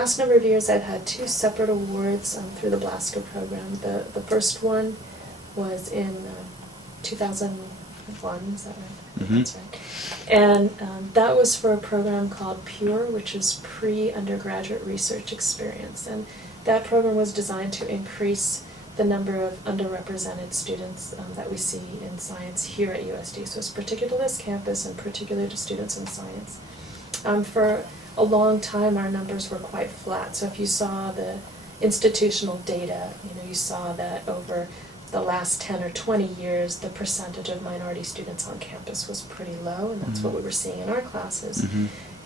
last number of years I've had 2 separate awards through the Blasker program. The first one was in 2001, is that right? Mm-hmm. That's right. And that was for a program called PURE, which is Pre-Undergraduate Research Experience. And that program was designed to increase the number of underrepresented students that we see in science here at USD. So it's particular to this campus and particular to students in science. For a long time our numbers were quite flat. So if you saw the institutional data, you saw that over the last 10 or 20 years the percentage of minority students on campus was pretty low, and that's what we were seeing in our classes.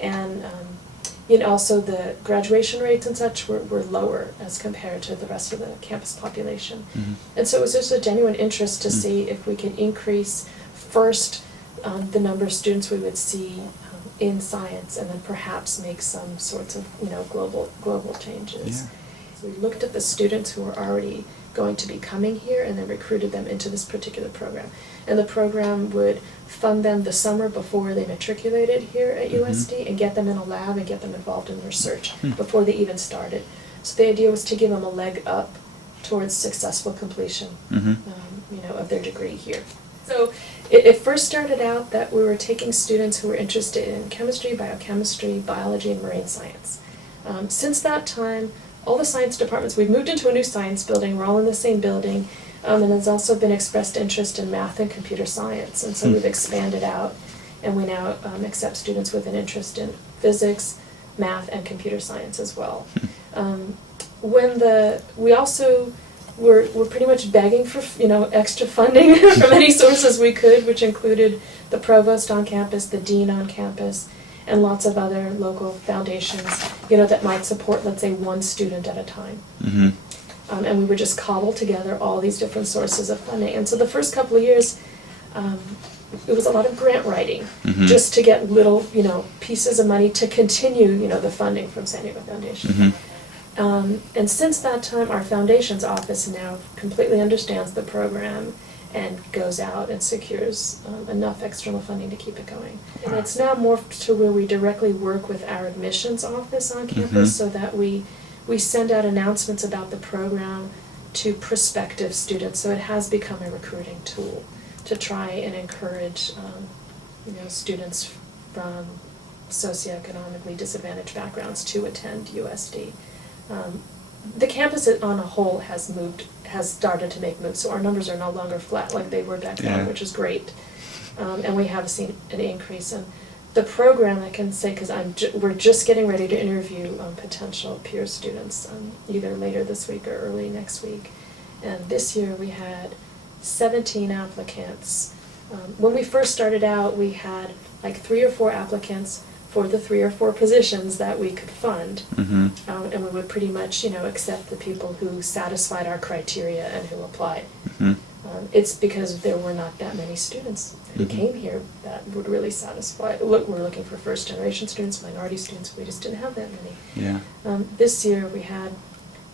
And also the graduation rates and such were lower as compared to the rest of the campus population. And so it was just a genuine interest to see if we could increase first the number of students we would see in science, and then perhaps make some sorts of global changes. Yeah. So we looked at the students who were already going to be coming here and then recruited them into this particular program. And the program would fund them the summer before they matriculated here at USD and get them in a lab and get them involved in research before they even started. So the idea was to give them a leg up towards successful completion of their degree here. So it first started out that we were taking students who were interested in chemistry, biochemistry, biology, and marine science. Since that time, all the science departments, we've moved into a new science building, we're all in the same building, and there's also been expressed interest in math and computer science, and so we've expanded out, and we now accept students with an interest in physics, math, and computer science as well. We also were pretty much begging for extra funding from any sources we could, which included the provost on campus, the dean on campus, and lots of other local foundations, that might support, let's say, 1 student at a time. And we would just cobble together all these different sources of funding. And so the first couple of years, it was a lot of grant writing, just to get little, pieces of money to continue, the funding from San Diego Foundation. And since that time, our foundation's office now completely understands the program and goes out and secures enough external funding to keep it going. And it's now morphed to where we directly work with our admissions office on campus so that we send out announcements about the program to prospective students. So it has become a recruiting tool to try and encourage students from socioeconomically disadvantaged backgrounds to attend USD. The campus on a whole has started to make moves, so our numbers are no longer flat like they were back then, which is great. And we have seen an increase in the program. I can say, because we're just getting ready to interview potential peer students either later this week or early next week. And this year we had 17 applicants. When we first started out, we had like 3 or 4 applicants for the 3 or 4 positions that we could fund, and we would pretty much, accept the people who satisfied our criteria and who applied. It's because there were not that many students who came here that would really satisfy. Look, we're looking for first-generation students, minority students. We just didn't have that many. This year we had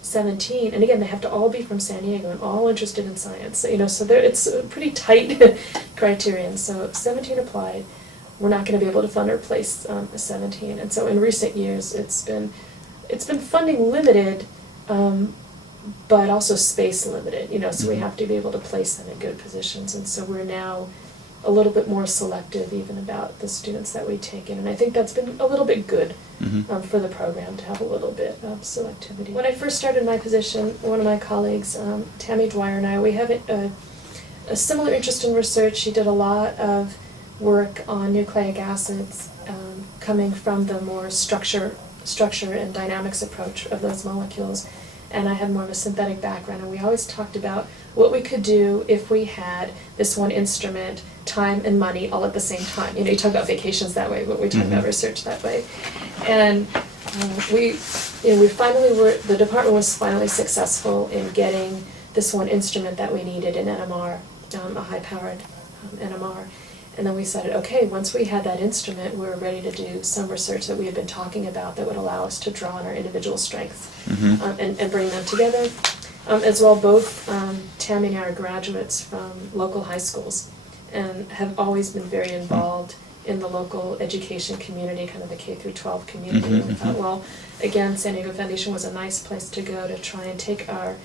17, and again, they have to all be from San Diego and all interested in science. So it's a pretty tight criterion. So 17 applied. We're not going to be able to fund or place 17, and so in recent years it's been funding limited, but also space limited. So we have to be able to place them in good positions, and so we're now a little bit more selective even about the students that we take in, and I think that's been a little bit good for the program to have a little bit of selectivity. When I first started my position, one of my colleagues, Tammy Dwyer, and I, we have a similar interest in research. She did a lot of work on nucleic acids, coming from the more structure and dynamics approach of those molecules, and I had more of a synthetic background, and we always talked about what we could do if we had this one instrument, time and money all at the same time. You talk about vacations that way, but we talk about research that way. And the department was finally successful in getting this one instrument that we needed, an NMR, a high-powered NMR. And then we decided, okay, once we had that instrument, we were ready to do some research that we had been talking about that would allow us to draw on our individual strengths and bring them together. As well, both Tammy and I are graduates from local high schools and have always been very involved in the local education community, kind of the K through 12 community. And we thought, well, again, San Diego Foundation was a nice place to go to try and take our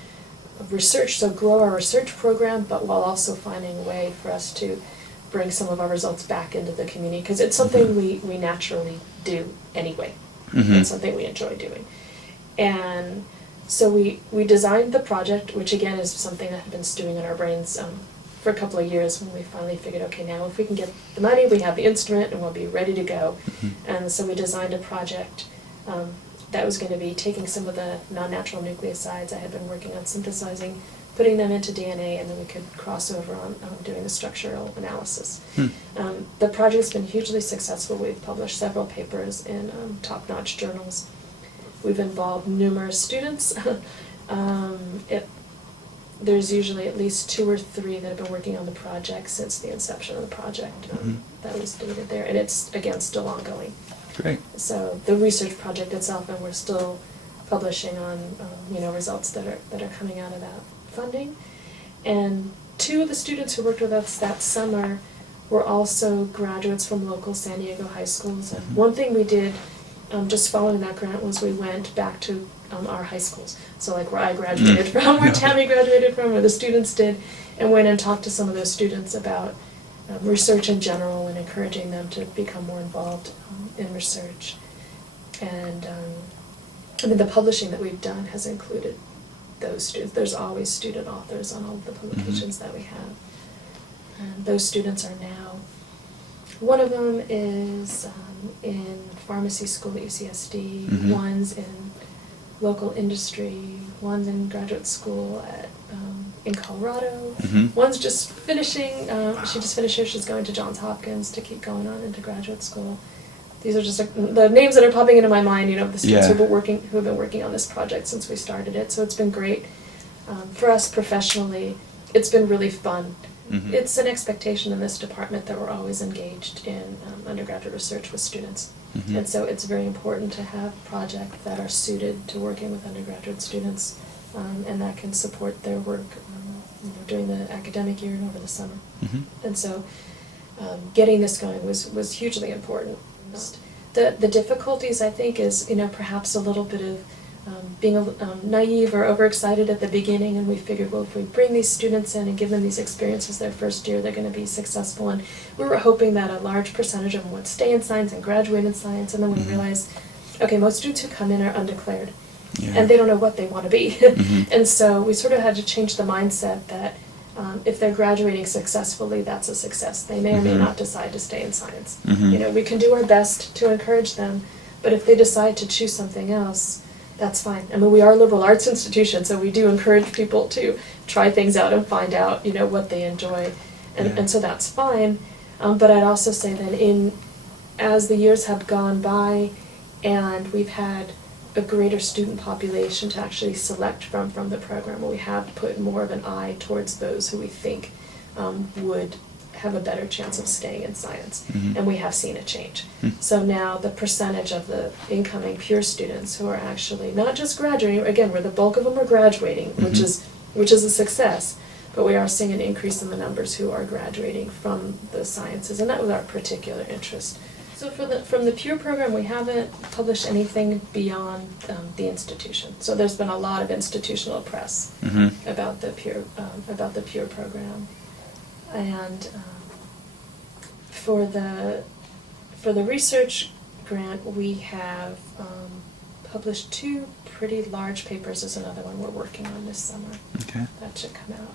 research, so grow our research program, but while also finding a way for us to bring some of our results back into the community, because it's something we naturally do anyway. It's something we enjoy doing. And so we designed the project, which again is something that had been stewing in our brains for a couple of years, when we finally figured, okay, now if we can get the money, we have the instrument, and we'll be ready to go. And so we designed a project that was going to be taking some of the non-natural nucleosides I had been working on synthesizing, putting them into DNA, and then we could cross over on doing the structural analysis. The project's been hugely successful. We've published several papers in top-notch journals. We've involved numerous students. There's usually at least 2 or 3 that have been working on the project since the inception of the project that was stated there, and it's, again, still ongoing. Great. So the research project itself, and we're still publishing on results that are coming out of that funding. And 2 of the students who worked with us that summer were also graduates from local San Diego high schools. And one thing we did just following that grant was we went back to our high schools. So like where I graduated from, where Tammy graduated from, where the students did, and went and talked to some of those students about research in general and encouraging them to become more involved in research. And I mean, the publishing that we've done has included those students. There's always student authors on all of the publications that we have. And those students are now, one of them is in pharmacy school at UCSD, one's in local industry, one's in graduate school in Colorado, one's just finishing, she just finished here, she's going to Johns Hopkins to keep going on into graduate school. These are just the names that are popping into my mind, the students who have been working on this project since we started it. So it's been great. For us professionally, it's been really fun. It's an expectation in this department that we're always engaged in undergraduate research with students. And so it's very important to have projects that are suited to working with undergraduate students and that can support their work during the academic year and over the summer. And so getting this going was hugely important. The difficulties, I think, is perhaps a little bit of being naive or overexcited at the beginning, and we figured, well, if we bring these students in and give them these experiences their first year, they're going to be successful. And we were hoping that a large percentage of them would stay in science and graduate in science, and then we realized, okay, most students who come in are undeclared, and they don't know what they want to be. And so we sort of had to change the mindset that if they're graduating successfully, that's a success. They may or may not decide to stay in science. We can do our best to encourage them, but if they decide to choose something else, that's fine. I mean, we are a liberal arts institution, so we do encourage people to try things out and find out, what they enjoy, and so that's fine. But I'd also say that as the years have gone by, and we've had a greater student population to actually select from the program, where we have put more of an eye towards those who we think would have a better chance of staying in science, and we have seen a change. So now the percentage of the incoming pure students who are actually not just graduating, again, where the bulk of them are graduating, which is a success, but we are seeing an increase in the numbers who are graduating from the sciences, and that was our particular interest. So from the pure program, we haven't published anything beyond the institution. So there's been a lot of institutional press about the pure program. And for the research grant, we have published 2 pretty large papers. Is another one we're working on this summer. Okay. That should come out.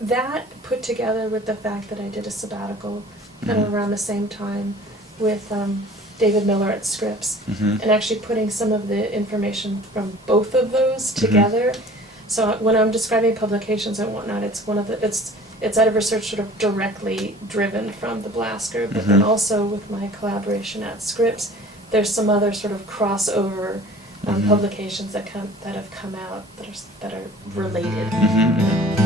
That put together with the fact that I did a sabbatical kind of around the same time with David Miller at Scripps, and actually putting some of the information from both of those together. So when I'm describing publications and whatnot, it's out of research sort of directly driven from the Blasker, but then also with my collaboration at Scripps, there's some other sort of crossover publications that have come out that are related.